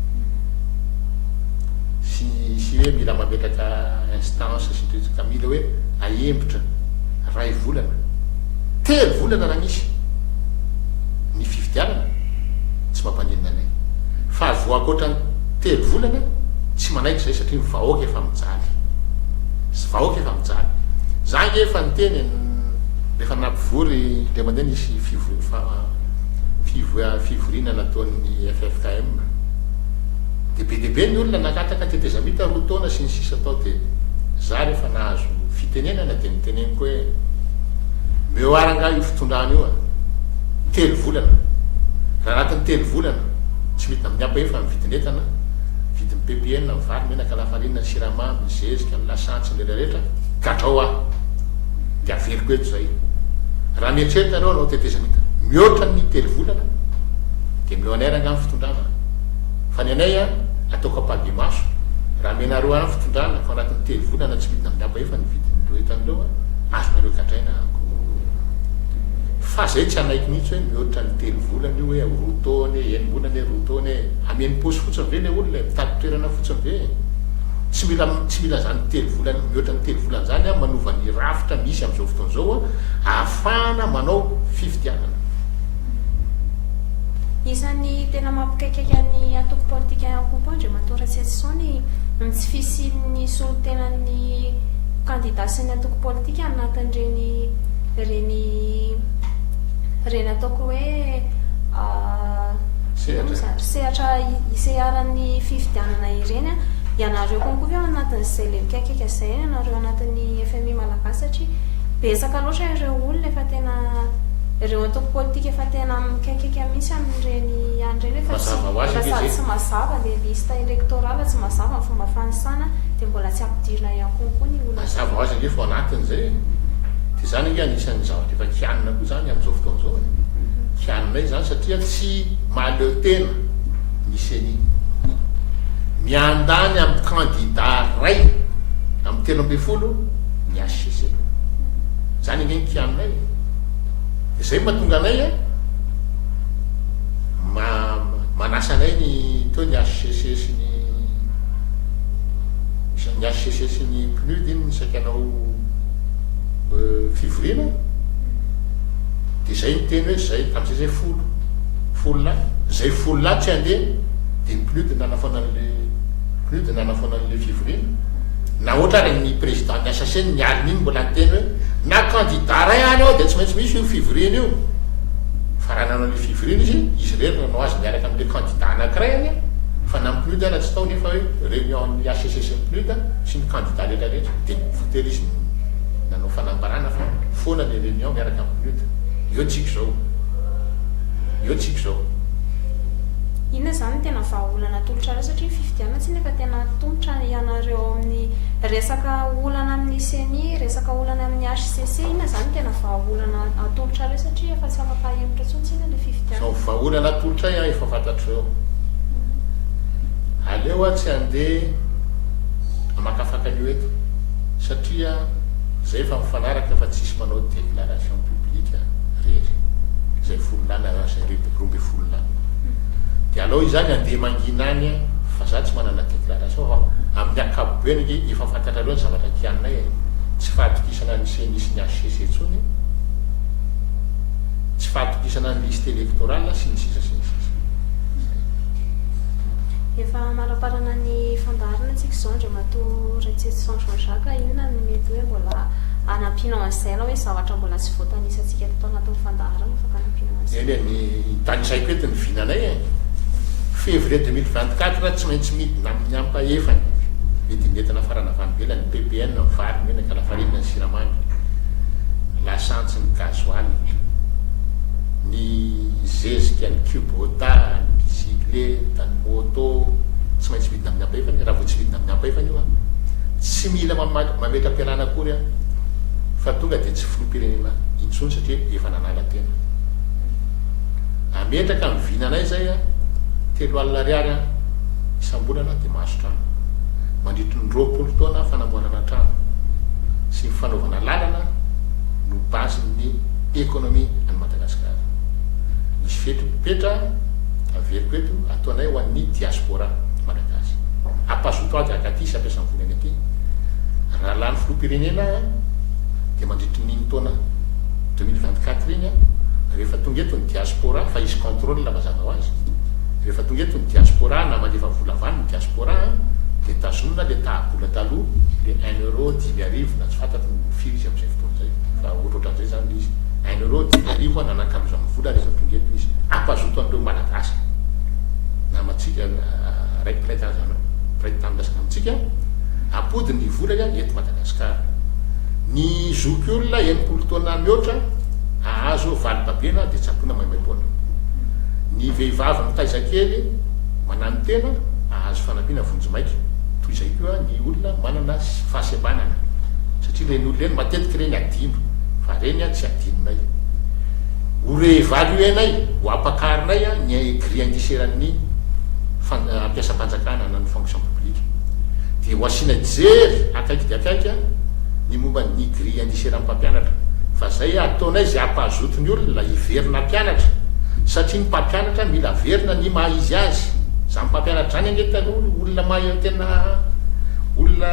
sy hoe mila mametraka instance sy ka mila hoe aembitra ray volana telo volana nanisy ny fifidianana tsy mampanenina anay fa voakoatra telo volana tsy manaiky zay satria vahoaka efa mijaly vahoaka efa mijaly zany efa nyteny rehefa nampivory le mandeha nisy fivoriana nataon'ny FFKM de be deaibe ny olona nakataka tetezamita roa taona sy ny sisa atao de za rehefa nahazo fitenenana de miteneniko hoe meoaranga io fitondrana io a telo volana raha anatin'ny telo volana tsy mity amin'ny apa efa mividinetana vidin'ny PPN ny vary menaka lafarinina ny siramamy ny zezika ny lasantsy ny rehetrarehetra gadrao aho de averiko eto zay raha mieritreritra anao anao tetezamita mihoatra ny telo volana de mioanairanga amin'ny fitondrana fa ny anay a ataoko apagy maso raha menareo any fitondrana fa anatin'ny telo volana tsy midina amin'ny aba efa ny vidiny loetanireo a azonareo gadraina fa zay tsy anaiky mihitsy hoe mihoatra ny telo volana io hoe roa taona enimbolana roa taona ameny posy fotsiny ve le olona mitady toerana fotsiny ve tsy mila zany telo volana mihoatra ny telo volana zany a manova ny rafitra misy am'izao fotoana zao a ahafahana manao fifidianana isan'ny tena mampikaikaika ny atoko politika akompo Andriamatora Tsetson ny tsy fisian'ny solontenan'ny candidat sy ny atoko politika anatin'ireny reny ataoko hoe sehatra iseharan'ny fifidianana ireny ianareo konkoa ao anatin'izay le mikaikaika zay ianareo anatin'ny FMI malagasy satria betsaka loatra ireo olona efa tena ireo atoko politika efa tena mikaikaika misy amin'ireny an'ireny efa tsy mazava le lista électorale tsy mazava ny fomba fanisana de mbola tsy ampidirina ihany konkoa ny olona mazava ho azy ange fa anatin'izay de zany ange anisan'ny zavatra efa kianina koa zany amin'izao fotoana zao kianinay zany satria tsy mahaleo tena misy an'iny miandany amin'ny candidat ray amin'ny 13 ny HCC zany ange ny kianinay de zay mahatonga anay manasa anay ny teo ny HCC sy ny HCC sy ny PNUD iny misaky anao fivoriana de zay ny teny hoe zay tam'izay zay folo lahy zay folo lahy tsy andeha de ny PNUD nanafonan'le fivoriana na ohatra ary ny président ny asaseny ny alina iny mbola ny teny hoe na candidat ray any ao de tsy maintsy misy io fivoriana io fa raha nanao le fivoriana izy rery nanao azy miaraka am'le candidat anankiray any fa na ny PNUD ana tsy tao nefa hoe réunion ny HCC sy ny PNUD sy ny candidat rehetrarehetra de votery izy nanao fanambarana fa foana le réunion miaraka amin'ny PNUD eo tsika zao inona zany tena vahaolana tolotra reo satria fifidianana tsy nefa tena tongotra ianareo amin'ny resaka olana amin'ny CENI resaka olana amin'ny HCC inona zany tena vahaolana atolotra reo satria efa tsy afaka hemitra tsontsina le fifidianana vahaolana atolotra efa fantatreo aleo a tsy andeha amakafaka an'io eto satria zay efa mifanaraka fa tsisy manao déclaration publique rery zay folo lana zay rombe folo lana de alao izany andeha mangina any fa za tsy manana déclaration fa amin'ny akapobeany efa fantatra loha ny zavatra kianay tsy fahatokisana ny senisy ny HCC tsony tsy fahatokisana ny liste électorale sy ny sisa sy ny sisa. Efa maraparana ny fandaharana antsika izao ndra matoa Ratsetsy Jean-Jacques, inona no mety hoe mbola anampianao an'izay hoe zavatra mbola tsy voatanisantsika tao anatin'ny fandaharana afaka anampianao an'izay? Eny ny tanisaiko eto ny vinanay février 2024 tsy maintsy midina amin'ny ampahefany midinentina farana vanibela ny PPN ny vary menaka lafarinina ny siramamy lasantsy ny gasoil ny zezika ny kubota ny bicyclette ny moto tsy maintsy midina amin'ny ampahefany raha vo tsy midina amin'ny ampahefany io tsy mila mametra-pialana akory fa tonga dia tsy filoam-pirenena intsony satria efa nanala tena ametraka ny vinanay zay 3 alina ariary isam-bolana dia mahazo trano mandritry ny 20 taona fanamboarana trano sy ny fanaovana lalana no basin'ny ekonomia any Madagasikara. Misy fetopetra averiko eto ataonay ho an'ny diaspora malagasy ampazoto azy akaty sy ampiasany volany aty raha lany filoam-pirenena dia mandritry niny taona 2024 iny rehefa tonga eto ny diaspora fa isy contrôle mazava ho azy rehefa tonga eto ny diaspora na mandefa vola avany ny diaspora dia tazonina le tahabola taloha le 1 euro 10,000 na tsy fantatro ny firy izy amin'izay fotoana zay fa ohatrohatran'izay zany izy 1 euro 10,000 nanankalozan'ny vola rehefa tonga eto izy ampazoto an'ireo malagasy namatsika raiky tamindasana amitsika apody ny vola eto Madagasikara ny zoky olona 80 taona mihoatra ahazo valibabena dia tsapona maimaim-poana ny vehivavy mitaizakely manano tena ahazo fanampiana vonjimaiky toy izay koa ny olona manana fahasembanana satria reny olona eny matetika reny adino fa reny tsy adinonay orevaly io enay ho apakarinay ny grille indiciaire-ny ampiasam-panjakana na ny fonction publique dia ho asiana jery akaiky dia akaiky ny momba ny grille indiciaire amin'ny mpampianatra fa zay ataonay zay ampahazoto ny olona hiverina mpianatra satria ny mpampianatra mila verina ny maha izy azy za mpampianatra zany angetany olona tena olona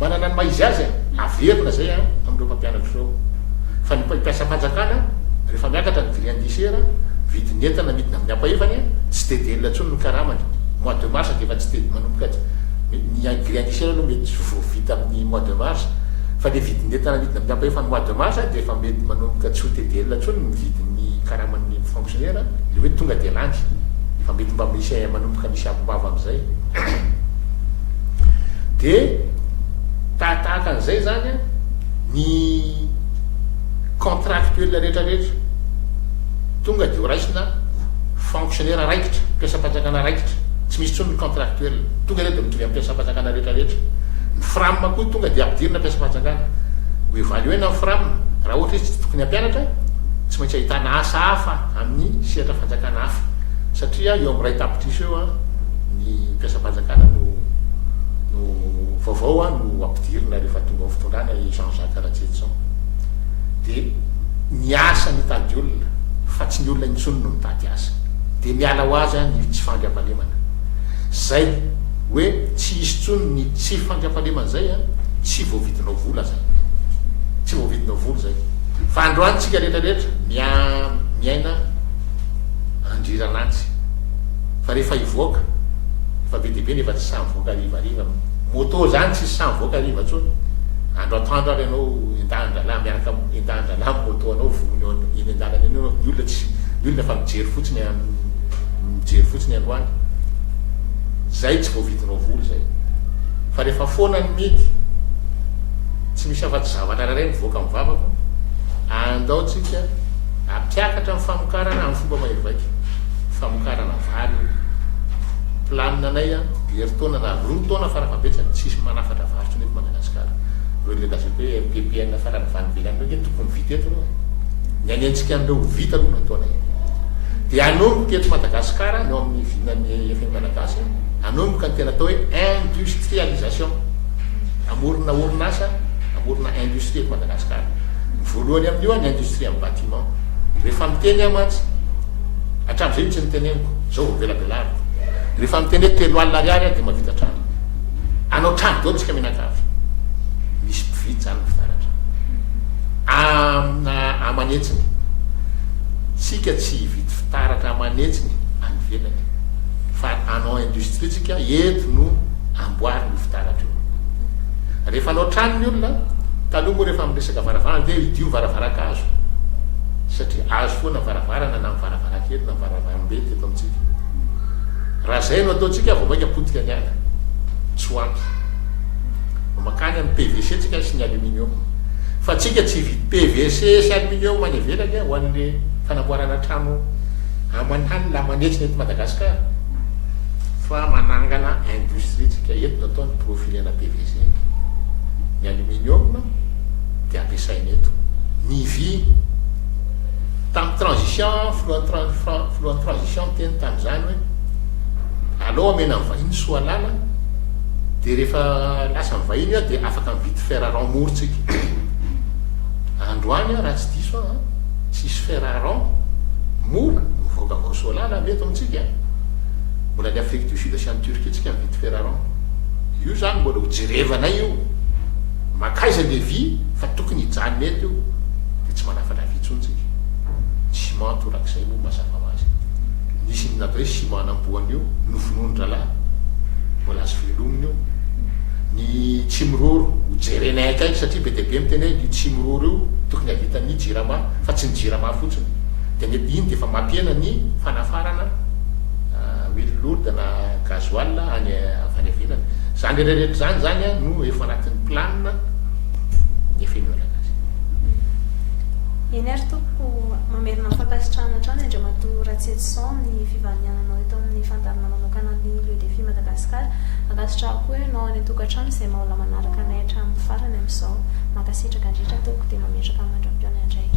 manana ny maha izy azy averina zay amin'ireo mpampianatra reo fa ny mpiasam-panjakana rehefa miakatra ny grille indiciaire vidinentana midina amin'ny ampahefany tsy tedelona ntsony ny karamany mois de mars dia efa tsy tedy manomboka ny grille indiciaire aloha mety vita amin'ny mois de mars fa le vidinentana midina amin'ny ampahefany mois de mars dia efa mety manomboka tsy ho tedelona ntsony ny vidin'ny karaman'ny fonctionnaire le hoe tonga dia landy efa mety mba misy manomboka misy abom-bava amin'izay dia tahaka an'izay zany ny contractuel rehetrarehetra tonga dia ho raisina fonctionnaire raikitra mpiasam-panjakana raikitra tsy misy tsony ny contractuel tonga dia mitovy amin'ny mpiasam-panjakana rehetrarehetra ny fram koa tonga dia ampidirina mpiasam-panjakana ho evaluena ny fram raha ohatra izy tsy tokony ampianatra tsy maintsy ahitana asa hafa amin'ny sehatra fanjakana hafa satria eo amin'ny ray tapitrisa eo ny mpiasam-panjakana no vaovao no ampidirina rehefa tonga amin'ny fitondrana Jean-Jacques Ratsetson dia ny asa mitady olona fa tsy ny olona intsony no mitady asa dia miala ho azy ny tsy fandriam-pahalemana zay hoe tsy isy tsony ny tsy fandriam-pahalemana zay tsy voavidinao vola zay tsy voavidinao vola zay fa androany tsika rehetrarehetra miaina andriranantsy fa rehefa hivoaka fa be deabe nefa tsy samy voaka arivariva moto zany tsy samy voaka ariva tsony andro atoandro ary ianao endahandralahy miaraka endahandralahy moto anao vonony eny an-dalana eny ny olona tsy ny olona fa mijery fotsiny androany zay tsy voavidinao vola zay fa rehefa foana ny mety tsy misy afa-tsy zavatra raray mivoaka mivavako andao tsika ampiakatra amin'ny famokarana amin'ny fomba mahevaika famokarana vary planina anay heritaona na 2 taona farafabetsany tsisy manafatra varotro neto Madagasikara reo le lazako hoe PPN farana vanibelany reo tokony vita eto reo ny anentsika an'ireo vita aloha nataonay dia anomboka eto Madagasikara eo amin'ny vinany FM Malagasy anomboka ny tena atao hoe industrialisation amorona orinasa amorona industrie eto Madagasikara voalohany amin'io ny industrie amin'ny bâtiment rehefa miteny amantsy hatramin'izay tsy niteneniko zao velabelary rehefa miteny hoe 3 alina ariary dia mavita trano anao trano dao tsika mihinan-kafy misy mpividy zany ny fitaratra amanetsiny tsika tsy hividy fitaratra amanetsiny any velany fa anao industrie tsika eto no amboary ny fitaratra io rehefa anao trano ny olona taloha moa rehefa miresaka varavarana dia idio varavaran-kazo satria azo foana varavarana na mivaravaran-kely na mivaravaram-be teto amintsika raha zay no ataontsika vao maika potika ny ala tsy hoampy makany amin'ny PVC tsika sy ny aluminium fa tsika tsy vidy PVC sy aluminium any ivelany ho an'le fanamboarana trano amanany la manetsiny eto Madagasikara fa manangana industrie tsika eto no ataony profilena PVC ny aluminium dia ampiasainy eto ny vy tamin'ny transition flohan'ny transition teny tamin'izany hoe aloha amena ny vahiny soa lala dia rehefa lasa ny vahiny dia afaka mividy fer-rang morontsika androany raha tsy diso tsisy fer-rang mora mivoaka vao soa lala mety amintsika mbola ny Afrique du Sud sy any Turquie tsika mividy fer-rang io zany mbola ho jerevana io makaiza le vy fa tokony hijanona eto io dia tsy manafana vitsontsika ciment torak'izay moa mazava azy nisy ny natao hoe ciment anambohana io nofonondralahy mbola azo velominy io ny tsimororo ho jerenay akaiky satria be dia be miteny hoe ny tsimororo io tokony havitan'ny jirama fa tsy ny jirama fotsiny dia mety iny dia efa mampiena ny fanafarana huile lourde na gasoil any avany avelany zany rehetrarehetra zany no efa anatin'ny planina ny efenolana azy eny ary toko mamerina mifankasitrahana hatrany Andriamatoa Ratsetson ny fivaniananao eto amin'ny fandarana manokana ny lieu de vie Madagasikara ankasitrahako hoe ianao any tokantrano izay maola manaraka anay hatramin'ny farany amin'izao mankasitraka andritra toko dia mametraka mandram-piona indray